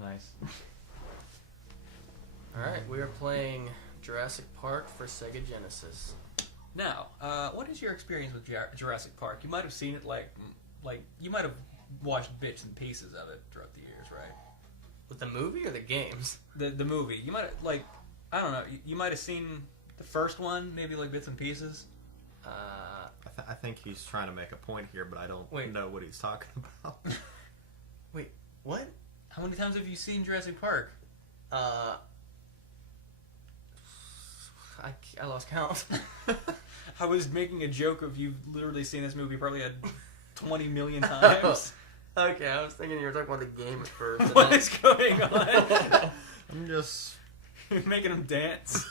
Nice. Alright, we are playing Jurassic Park for Sega Genesis. Now, what is your experience with Jurassic Park? You might have seen it like you might have watched bits and pieces of it throughout the years, right? With the movie or the games? The movie. You might have, I don't know, you might have seen the first one, maybe like bits and pieces. I think he's trying to make a point here, but I don't know what he's talking about. Wait, what? How many times have you seen Jurassic Park? I lost count. I was making a joke of you've literally seen this movie probably 20 million times. Okay, I was thinking you were talking about the game at first. What is going on? I'm just making him dance.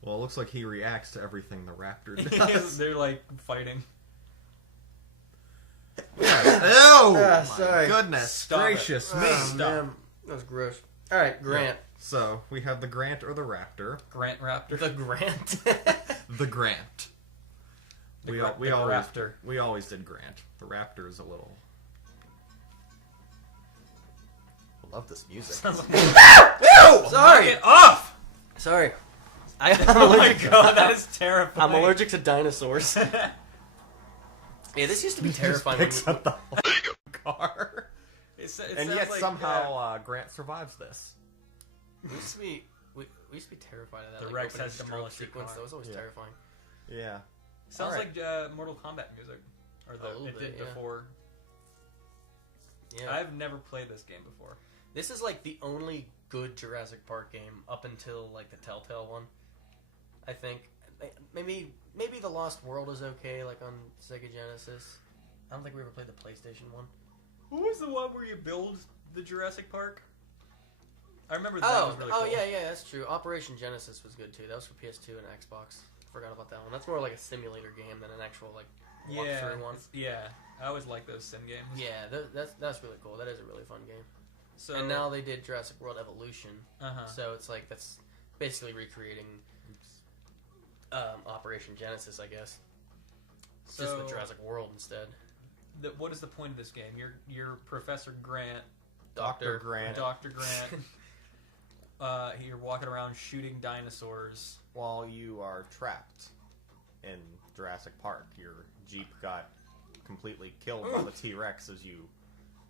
Well, it looks like he reacts to everything the raptor does. They're like fighting. Ew! Sorry. Goodness gracious me! Man, that was gross. Alright, Grant. Yeah. So, we have the Grant or the Raptor. Grant Raptor. The Grant? The Grant. We always did Grant. The Raptor is a little... I love this music. Sounds like... Ew! Sorry! Get off! Sorry. Oh my god, that is terrifying. I'm allergic to dinosaurs. Yeah, this used to be terrifying. Picks up the whole car. And yet like, somehow Grant survives this. We used to be terrified of that. The like, Rex has demolished your sequence. car. That was always terrifying. Yeah. Sounds like Mortal Kombat music. Or it did before. Yeah. I've never played this game before. This is like the only good Jurassic Park game up until like the Telltale one. I think maybe the Lost World is okay, like on Sega Genesis. I don't think we ever played the PlayStation one. Who was the one where you build the Jurassic Park? I remember that was really cool. Oh, yeah, that's true. Operation Genesis was good, too. That was for PS2 and Xbox. Forgot about that one. That's more like a simulator game than an actual, like, walkthrough one. Yeah, I always like those sim games. Yeah, that's really cool. That is a really fun game. So, and now they did Jurassic World Evolution. Uh-huh. So it's like, that's basically recreating Operation Genesis, I guess. So, just with Jurassic World instead. What is the point of this game? You're Professor Grant. Dr. Grant. Dr. Grant. You're walking around shooting dinosaurs. While you are trapped in Jurassic Park. Your Jeep got completely killed by the T-Rex, as you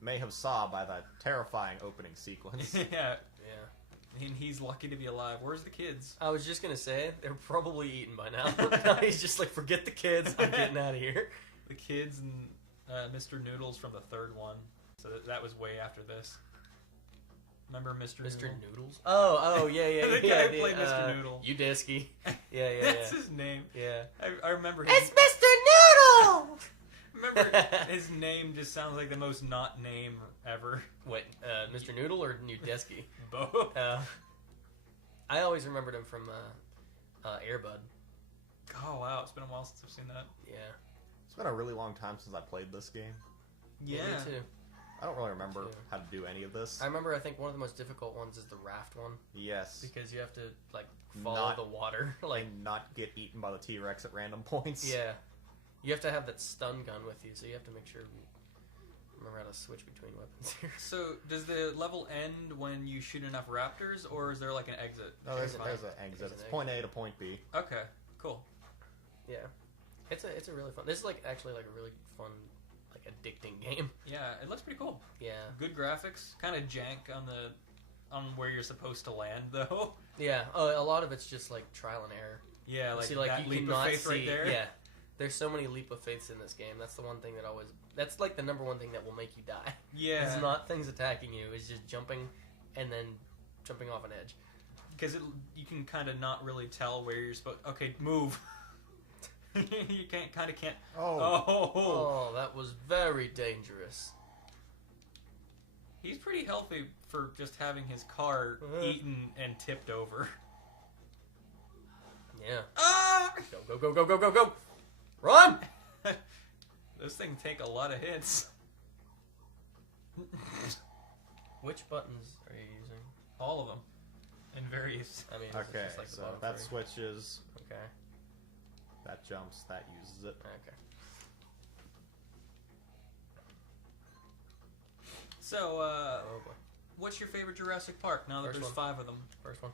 may have saw by that terrifying opening sequence. Yeah. Yeah. And he's lucky to be alive. Where's the kids? I was just going to say, they're probably eaten by now. He's just like, forget the kids, I'm getting out of here. The kids and Mr. Noodles from the third one. So that was way after this. Remember Mr. Noodles? Oh, yeah. The guy who played Mr. Noodle. Udesky. Yeah. That's his name. Yeah. I remember him. It's Mr. Noodle! Remember, his name just sounds like the most not name ever. Wait, Mr. Noodle or Udesky? Both. I always remembered him from Air Bud. Oh, wow. It's been a while since I've seen that. Yeah. It's been a really long time since I played this game. Yeah. Me too. I don't really remember how to do any of this. I remember, I think one of the most difficult ones is the raft one. Yes. Because you have to, like, follow the water. Like, and not get eaten by the T-Rex at random points. Yeah. You have to have that stun gun with you, so you have to make sure you remember how to switch between weapons here. So, does the level end when you shoot enough raptors, or is there, like, an exit? No, there's an exit. It's point A to point B. Okay, cool. Yeah. It's a really fun... This is, like, actually, like, a really fun... like addicting game. Yeah, it looks pretty cool. Yeah. Good graphics. Kind of jank on where you're supposed to land though. Yeah. A lot of it's just like trial and error. Yeah, like, see, like that you leap cannot of faith see, right there. Yeah. There's so many leap of faiths in this game. That's the one thing that always... That's like the number one thing that will make you die. Yeah. It's not things attacking you. It's just jumping and then jumping off an edge. Because you can kind of not really tell where you're supposed... Okay, move. You can't... Oh, that was very dangerous. He's pretty healthy for just having his car eaten and tipped over. Yeah. Ah! Go. Run! Those things take a lot of hits. Which buttons are you using? All of them. In various... I mean, okay, just like the so bottom that three? switches... Okay. That jumps, that uses it. Okay. So, Oh boy. what's your favorite Jurassic Park? Now that First there's one. 5 of them. First one.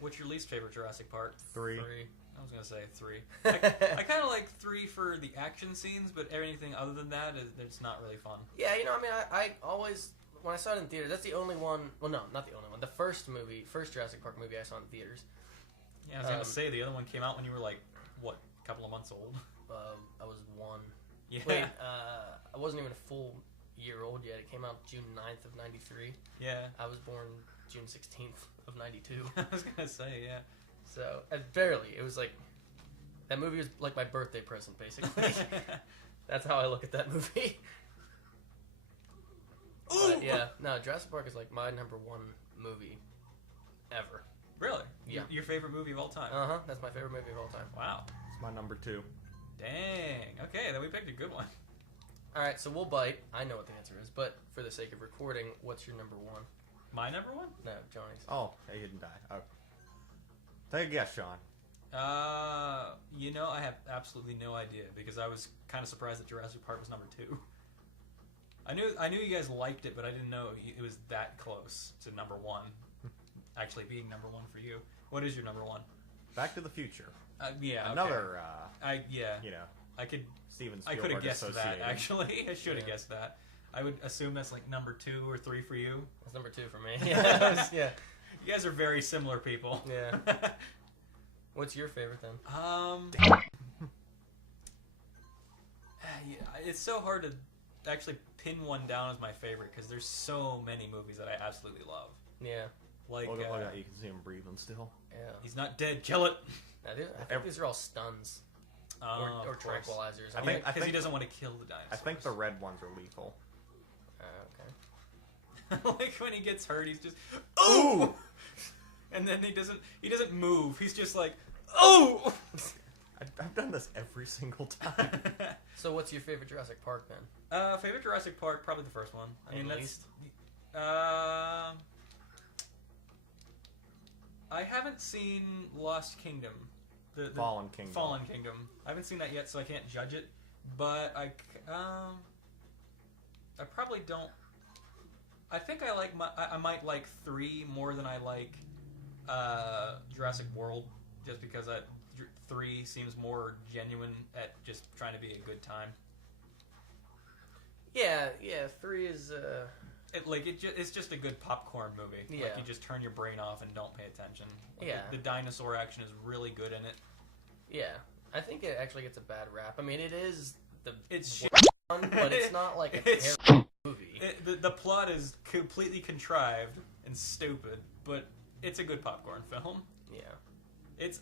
What's your least favorite Jurassic Park? 3. I was gonna say 3. I kind of like 3 for the action scenes, but anything other than that, it's not really fun. Yeah, you know, I mean, I always, when I saw it in theaters, that's the only one, well, no, not the only one. The first Jurassic Park movie I saw in theaters. Yeah, I was gonna say the other one came out when you were like, what, a couple of months old? I was 1. Yeah. Wait, I wasn't even a full year old yet. It came out June 9th of 93. Yeah. I was born June 16th of 92. I was gonna say, yeah. So, barely. It was like, that movie was like my birthday present, basically. That's how I look at that movie. But yeah, no, Jurassic Park is like my number 1 movie ever. Really? Yeah. Your favorite movie of all time? Uh-huh, that's my favorite movie of all time. Wow. It's my number 2. Dang. Okay, then we picked a good one. Alright, so we'll bite. I know what the answer is, but for the sake of recording, what's your number 1? My number 1? No, Johnny's. Oh, he didn't die. Oh. Take a guess, Sean. You know, I have absolutely no idea because I was kind of surprised that Jurassic Park was number 2. I knew you guys liked it, but I didn't know it was that close to number 1. Actually, being number 1 for you. What is your number 1? Back to the Future. Yeah. Another, yeah. you know, I could. Steven I Spielberg could have guessed that. associated. Actually, I should have guessed that. I would assume that's like number 2 or 3 for you. That's number 2 for me. Yeah. Yeah. You guys are very similar people. Yeah. What's your favorite then? Yeah, it's so hard to actually pin one down as my favorite because there's so many movies that I absolutely love. Yeah. Like, Look at you can see him breathing still. Yeah. he's not dead. Kill it. I think these are all stuns or Of course. tranquilizers. I think- Because he doesn't want to kill the dinosaurs. I think the red ones are lethal. Okay. Like when he gets hurt, he's just Ooh! and then he doesn't move. He's just like oh. I've done this every single time. So what's your favorite Jurassic Park then? Favorite Jurassic Park, probably the first one. I mean, And that's least? I haven't seen Lost Kingdom. The Fallen Kingdom. Fallen Kingdom. I haven't seen that yet, so I can't judge it. But I probably don't. I think I might like 3 more than I like Jurassic World, just because 3 seems more genuine at just trying to be a good time. Yeah, 3 is It's just a good popcorn movie. Yeah. Like you just turn your brain off and don't pay attention. Like, Yeah. The dinosaur action is really good in it. yeah. I think it actually gets a bad rap. I mean, it is It's one, but it's not like a It's terrible movie. the plot is completely contrived and stupid, but it's a good popcorn film. Yeah.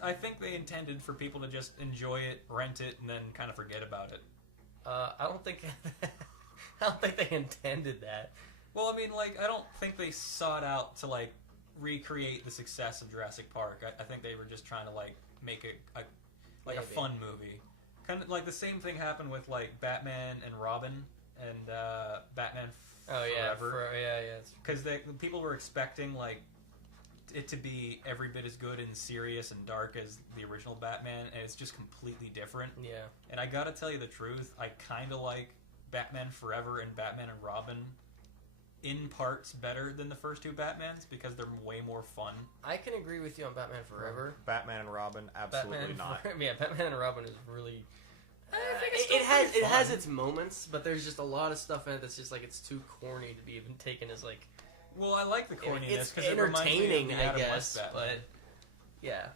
I think they intended for people to just enjoy it, rent it, and then kind of forget about it. I don't think they intended that. Well, I mean, like, I don't think they sought out to, like, recreate the success of Jurassic Park. I think they were just trying to, like, make a Maybe. fun movie. Kind of like the same thing happened with, like, Batman and Robin and Batman Forever. Yeah. Because people were expecting, like, it to be every bit as good and serious and dark as the original Batman, and it's just completely different. Yeah. And I gotta tell you the truth, I kind of like Batman Forever and Batman and Robin in parts better than the first 2 Batmans because they're way more fun. I can agree with you on Batman Forever. Batman and Robin, absolutely not. Yeah, Batman and Robin is really. I think it's still it has fun. its moments, but there's just a lot of stuff in it that's just like it's too corny to be even taken as like. Well, I like the corniness It's because it reminds me of entertaining, the I Adam guess, West Batman. but yeah.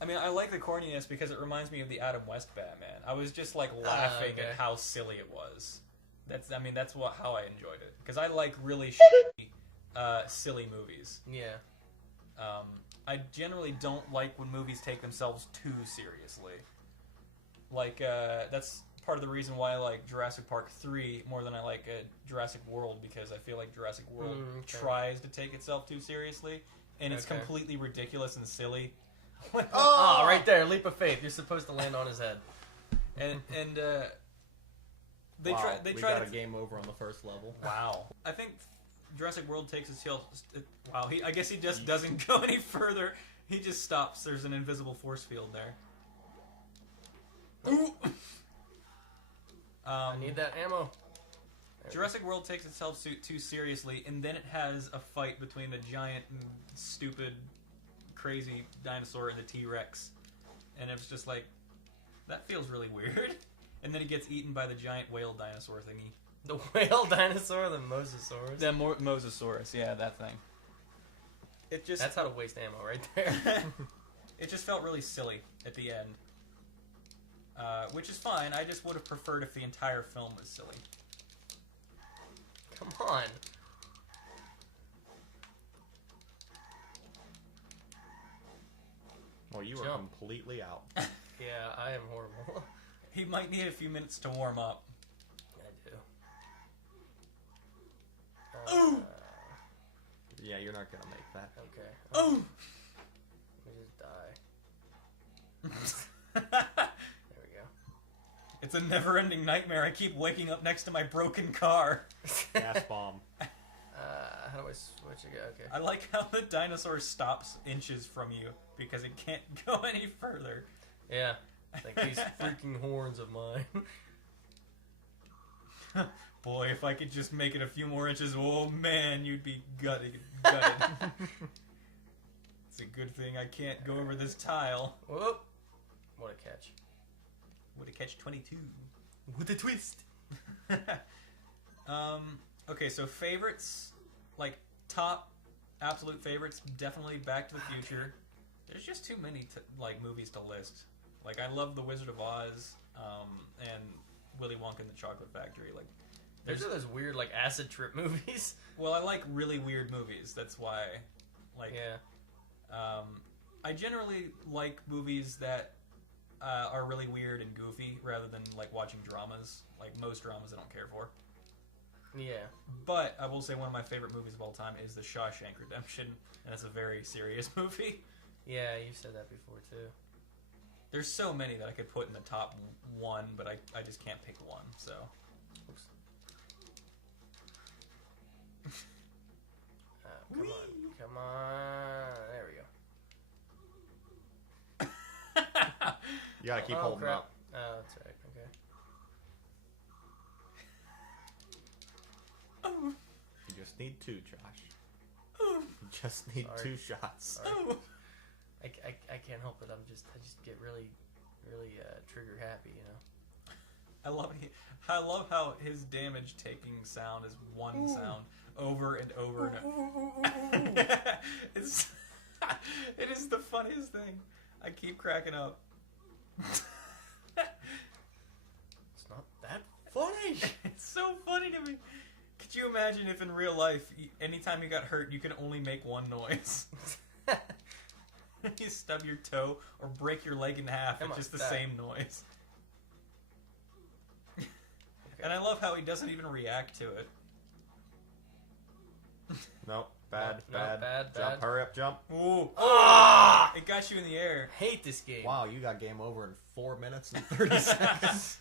I mean, I like the corniness because it reminds me of the Adam West Batman. I was just like laughing okay. at how silly it was. That's how I enjoyed it because I like really silly movies. Yeah. I generally don't like when movies take themselves too seriously. Like that's part of the reason why I like Jurassic Park 3 more than I like Jurassic World because I feel like Jurassic World Okay. tries to take itself too seriously and it's Okay. completely ridiculous and silly. Oh, right there, leap of faith. You're supposed to land on his head. and they Wow, try we to got a game over on the first level. Wow. I think Jurassic World takes his heel. Wow. I guess he just doesn't go any further. He just stops. There's an invisible force field there. Ooh. I need that ammo. Jurassic World takes itself too seriously, and then it has a fight between a giant, stupid, crazy dinosaur and the T-Rex. And it's just like, that feels really weird. And then it gets eaten by the giant whale dinosaur thingy. The whale dinosaur, the Mosasaurus. The Mosasaurus, yeah, that thing. It just... That's how to waste ammo right there. It just felt really silly at the end. Which is fine, I just would have preferred if the entire film was silly. Come on. Well, you are Jump. completely out. Yeah, I am horrible. He might need a few minutes to warm up. I do. Ooh! Yeah, you're not gonna make that. Okay. Oh! Let me just die. There we go. It's a never-ending nightmare. I keep waking up next to my broken car. Gas bomb. How do I switch again? Okay. I like how the dinosaur stops inches from you because it can't go any further. Yeah. Like these freaking horns of mine. Boy, if I could just make it a few more inches, oh man, you'd be gutted. It's a good thing I can't go over this tile. Whoop. What a catch. What a catch 22. What a twist. Okay, so favorites, like top absolute favorites, definitely Back to the Future. There's just too many like movies to list. Like I love The Wizard of Oz, and Willy Wonka and the Chocolate Factory. Like There's those weird like acid trip movies. well, I like really weird movies. That's why, like, Yeah. I generally like movies that are really weird and goofy rather than like watching dramas. Like most dramas, I don't care for. Yeah. But I will say one of my favorite movies of all time is The Shawshank Redemption, and it's a very serious movie. Yeah, you said that before too. There's so many that I could put in the top one, but I just can't pick one, so. Oops. Come on. Come on. There we go. You gotta keep holding crap. up. Oh, that's right. Okay. Oh, You just need two, Josh. oh, You just need Sorry. 2 shots. Sorry. oh. I can't help it. I just get really trigger happy, you know. I love how his damage taking sound is one sound over and over and over. It is the funniest thing. I keep cracking up. It's not that funny. It's so funny to me. Could you imagine if in real life, anytime you got hurt, you could only make one noise? You stub your toe or break your leg in half, Come it's on, just the stop. same noise. And I love how he doesn't even react to it. Nope. Bad, No, bad. bad, Jump, bad. hurry up, jump. Ooh. Ah! It got you in the air. Hate this game. Wow, you got game over in 4 minutes and 30 seconds.